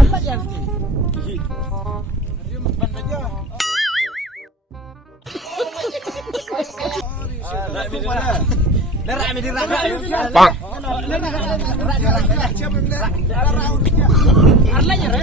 Ala yan. Ariyo magbanda niya. Darami di raga. Bang. Arla niya re.